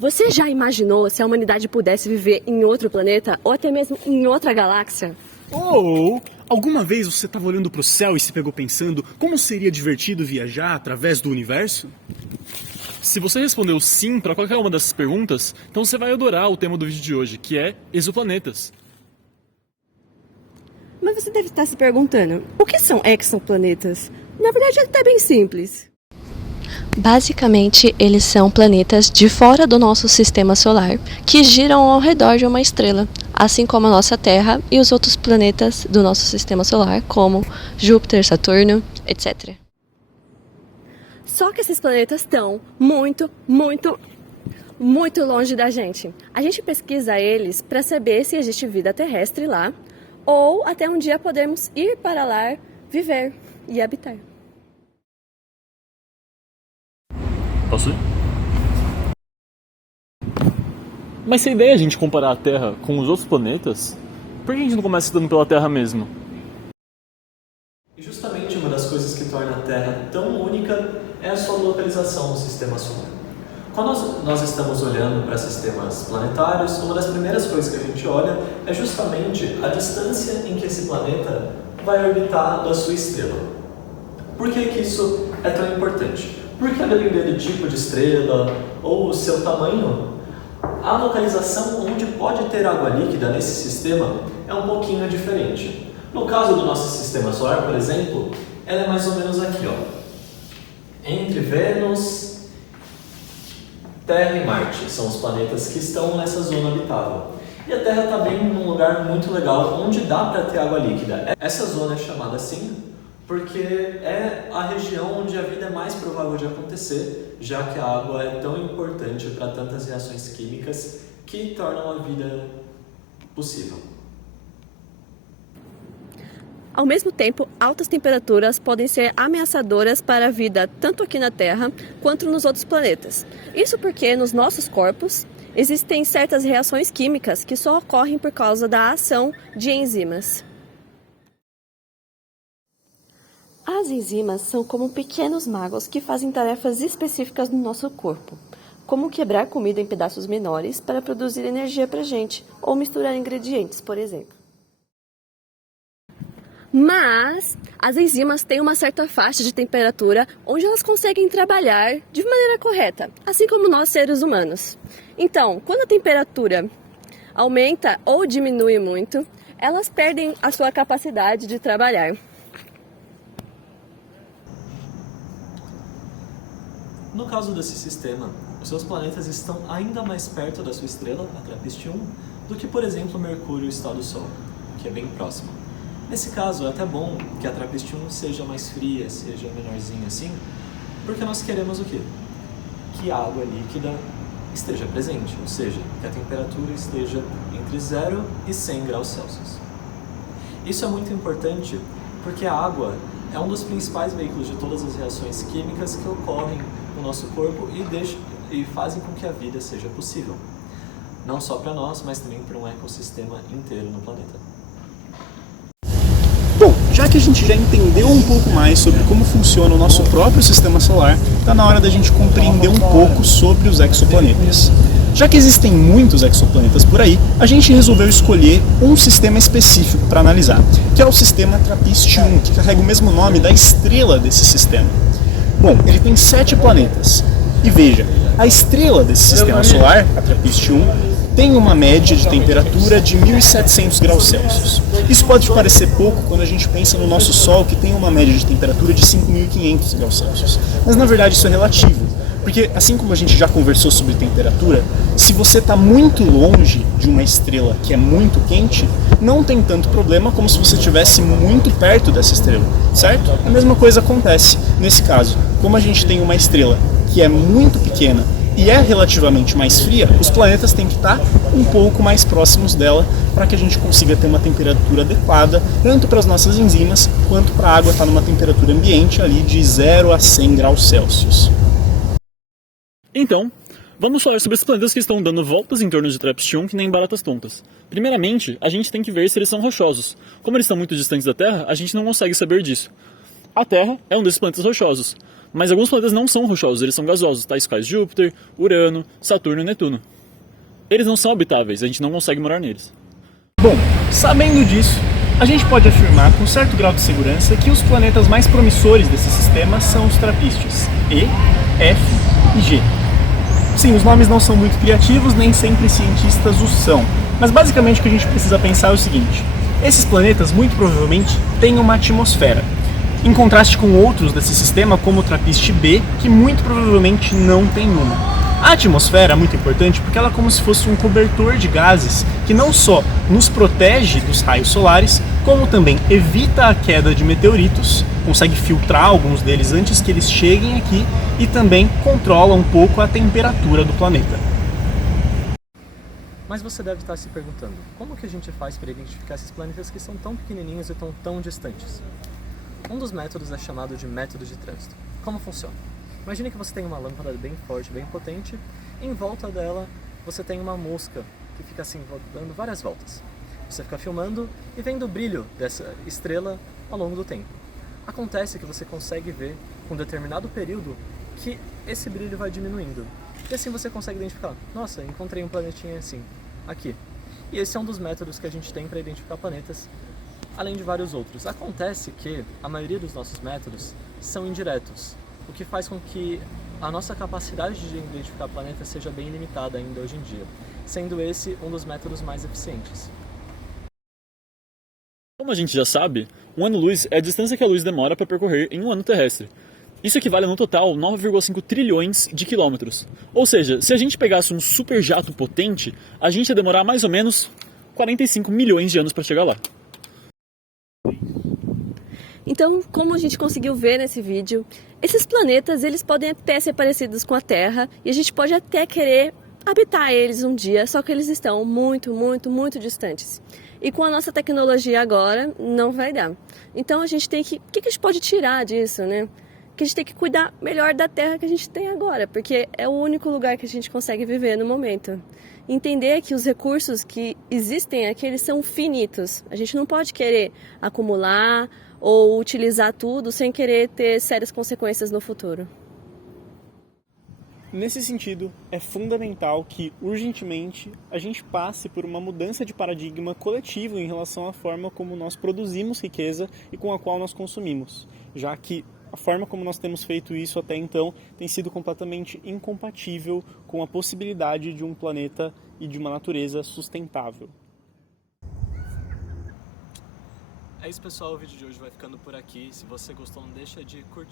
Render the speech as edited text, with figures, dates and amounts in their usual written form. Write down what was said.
Você já imaginou se a humanidade pudesse viver em outro planeta ou até mesmo em outra galáxia? Ou alguma vez você estava olhando para o céu e se pegou pensando como seria divertido viajar através do universo? Se você respondeu sim para qualquer uma dessas perguntas, então você vai adorar o tema do vídeo de hoje, que é exoplanetas. Mas você deve estar se perguntando, o que são exoplanetas? Na verdade é até bem simples. Basicamente, eles são planetas de fora do nosso sistema solar, que giram ao redor de uma estrela, assim como a nossa Terra e os outros planetas do nosso sistema solar, como Júpiter, Saturno, etc. Só que esses planetas estão muito longe da gente. A gente pesquisa eles para saber se existe vida terrestre lá, ou até um dia podermos ir para lá, viver e habitar. Posso ir? Mas se a ideia é a gente comparar a Terra com os outros planetas, por que a gente não começa estudando pela Terra mesmo? E justamente uma das coisas que torna a Terra tão única é a sua localização no sistema solar. Quando nós estamos olhando para sistemas planetários, uma das primeiras coisas que a gente olha é justamente a distância em que esse planeta vai orbitar da sua estrela. Por que isso é tão importante? Porque a depender do tipo de estrela ou o seu tamanho, a localização onde pode ter água líquida nesse sistema é um pouquinho diferente. No caso do nosso sistema solar, por exemplo, ela é mais ou menos aqui, ó, entre Vênus, Terra e Marte, são os planetas que estão nessa zona habitável. E a Terra está bem num lugar muito legal, onde dá para ter água líquida. Essa zona é chamada assim porque é a região onde a vida é mais provável de acontecer, já que a água é tão importante para tantas reações químicas que tornam a vida possível. Ao mesmo tempo, altas temperaturas podem ser ameaçadoras para a vida tanto aqui na Terra quanto nos outros planetas. Isso porque nos nossos corpos existem certas reações químicas que só ocorrem por causa da ação de enzimas. As enzimas são como pequenos magos que fazem tarefas específicas no nosso corpo, como quebrar comida em pedaços menores para produzir energia para a gente, ou misturar ingredientes, por exemplo. Mas as enzimas têm uma certa faixa de temperatura onde elas conseguem trabalhar de maneira correta, assim como nós seres humanos. Então, quando a temperatura aumenta ou diminui muito, elas perdem a sua capacidade de trabalhar. No caso desse sistema, os seus planetas estão ainda mais perto da sua estrela, a TRAPPIST-1, do que, por exemplo, Mercúrio está do Sol, que é bem próximo. Nesse caso, é até bom que a TRAPPIST-1 seja mais fria, seja menorzinha assim, porque nós queremos o quê? Que a água líquida esteja presente, ou seja, que a temperatura esteja entre 0 e 100 graus Celsius. Isso é muito importante porque a água é um dos principais veículos de todas as reações químicas que ocorrem no nosso corpo e fazem com que a vida seja possível. Não só para nós, mas também para um ecossistema inteiro no planeta. Bom, já que a gente já entendeu um pouco mais sobre como funciona o nosso próprio sistema solar, está na hora da gente compreender um pouco sobre os exoplanetas. Já que existem muitos exoplanetas por aí, a gente resolveu escolher um sistema específico para analisar, que é o sistema TRAPPIST-1, que carrega o mesmo nome da estrela desse sistema. Bom, ele tem 7 planetas. E veja, a estrela desse sistema solar, a TRAPPIST-1, tem uma média de temperatura de 1.700 graus Celsius. Isso pode parecer pouco quando a gente pensa no nosso Sol, que tem uma média de temperatura de 5.500 graus Celsius. Mas na verdade isso é relativo, porque assim como a gente já conversou sobre temperatura, se você está muito longe de uma estrela que é muito quente, não tem tanto problema como se você estivesse muito perto dessa estrela, certo? A mesma coisa acontece nesse caso. Como a gente tem uma estrela que é muito pequena e é relativamente mais fria, os planetas têm que estar um pouco mais próximos dela para que a gente consiga ter uma temperatura adequada, tanto para as nossas enzimas, quanto para a água estar numa temperatura ambiente ali de 0 a 100 graus Celsius. Então, vamos falar sobre os planetas que estão dando voltas em torno de TRAPPIST-1 que nem baratas tontas. Primeiramente, a gente tem que ver se eles são rochosos. Como eles estão muito distantes da Terra, a gente não consegue saber disso. A Terra é um desses planetas rochosos. Mas alguns planetas não são rochosos, eles são gasosos, tais quais Júpiter, Urano, Saturno e Netuno. Eles não são habitáveis, a gente não consegue morar neles. Bom, sabendo disso, a gente pode afirmar com certo grau de segurança que os planetas mais promissores desse sistema são os trapistes, E, F e G. Sim, os nomes não são muito criativos, nem sempre cientistas o são, mas basicamente o que a gente precisa pensar é o seguinte: esses planetas muito provavelmente têm uma atmosfera, em contraste com outros desse sistema, como o trapiste B, que muito provavelmente não tem uma. A atmosfera é muito importante porque ela é como se fosse um cobertor de gases que não só nos protege dos raios solares, como também evita a queda de meteoritos, consegue filtrar alguns deles antes que eles cheguem aqui e também controla um pouco a temperatura do planeta. Mas você deve estar se perguntando, como que a gente faz para identificar esses planetas que são tão pequenininhos e tão distantes? Um dos métodos é chamado de método de trânsito. Como funciona? Imagine que você tem uma lâmpada bem forte, bem potente, e em volta dela você tem uma mosca que fica assim, dando várias voltas. Você fica filmando e vendo o brilho dessa estrela ao longo do tempo. Acontece que você consegue ver, com um determinado período, que esse brilho vai diminuindo. E assim você consegue identificar, nossa, encontrei um planetinha assim, aqui. E esse é um dos métodos que a gente tem para identificar planetas, além de vários outros. Acontece que a maioria dos nossos métodos são indiretos, o que faz com que a nossa capacidade de identificar planetas seja bem limitada ainda hoje em dia, sendo esse um dos métodos mais eficientes. Como a gente já sabe, um ano-luz é a distância que a luz demora para percorrer em um ano terrestre. Isso equivale no total a 9,5 trilhões de quilômetros. Ou seja, se a gente pegasse um superjato potente, a gente ia demorar mais ou menos 45 milhões de anos para chegar lá. Então, como a gente conseguiu ver nesse vídeo, esses planetas eles podem até ser parecidos com a Terra e a gente pode até querer habitar eles um dia, só que eles estão muito distantes. E com a nossa tecnologia agora, não vai dar. Então a gente tem que... O que a gente pode tirar disso, né? Que a gente tem que cuidar melhor da Terra que a gente tem agora, porque é o único lugar que a gente consegue viver no momento. Entender que os recursos que existem aqui, eles são finitos. A gente não pode querer acumular ou utilizar tudo sem querer ter sérias consequências no futuro. Nesse sentido, é fundamental que, urgentemente, a gente passe por uma mudança de paradigma coletivo em relação à forma como nós produzimos riqueza e com a qual nós consumimos, já que a forma como nós temos feito isso até então tem sido completamente incompatível com a possibilidade de um planeta e de uma natureza sustentável. É isso, pessoal, o vídeo de hoje vai ficando por aqui. Se você gostou, não deixa de curtir.